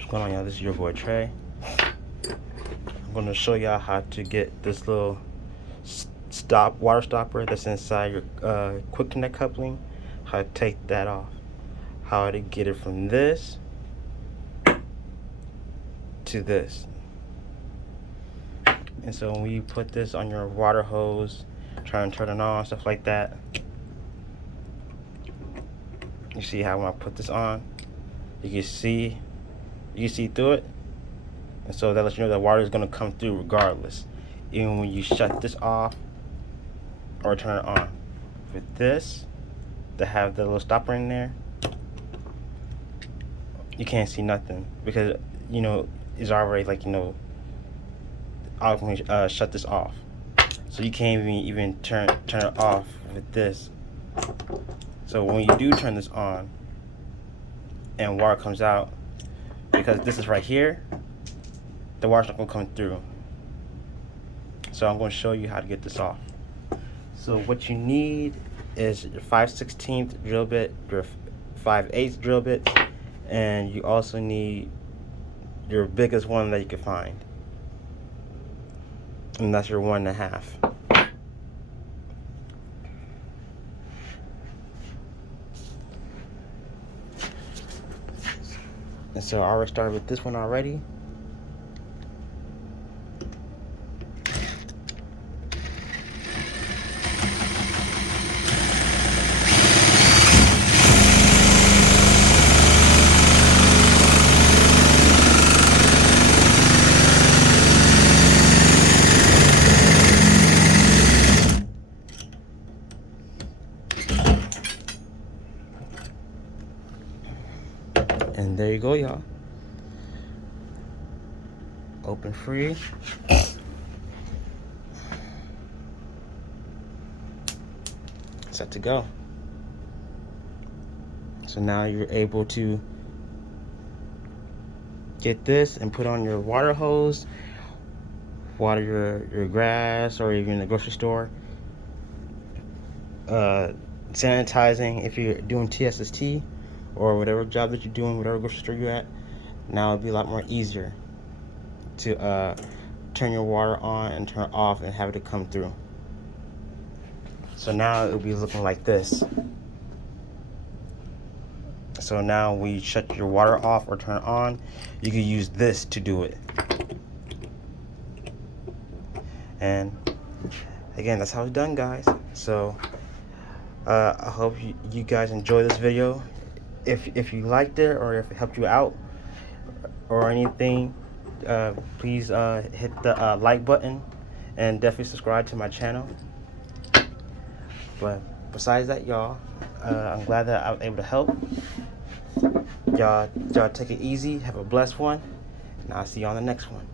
What's going on, y'all? This is your boy Trey. I'm going to show y'all how to get this little water stopper that's inside your quick connect coupling, how to take that off, how to get it from this to this. And so when you put this on your water hose, try and turn it on, stuff like that, you see how when I put this on, you can see through it. And so that lets you know that water is going to come through regardless, even when you shut this off or turn it on. With this, to have the little stopper in there, you can't see nothing because it's already I'm going to shut this off, so you can't even turn it off with this. So when you do turn this on and water comes out, because this is right here, the water's not going to come through. So I'm going to show you how to get this off. So what you need is your 5/16 drill bit, your 5/8 drill bit, and you also need your biggest one that you can find, and that's your 1.5. And so I already started with this one already. And there you go, y'all. Open free. Set to go. So now you're able to get this and put on your water hose, water your grass, or even in the grocery store. Sanitizing if you're doing TSST or whatever job that you're doing, whatever grocery store you're at. Now it'll be a lot more easier to turn your water on and turn it off and have it come through. So now it'll be looking like this. So now when you shut your water off or turn it on, you can use this to do it. And again, that's how it's done, guys. So I hope you guys enjoy this video. If you liked it or if it helped you out or anything, please hit the like button and definitely subscribe to my channel. But besides that, y'all, I'm glad that I was able to help. Y'all take it easy, have a blessed one, and I'll see you on the next one.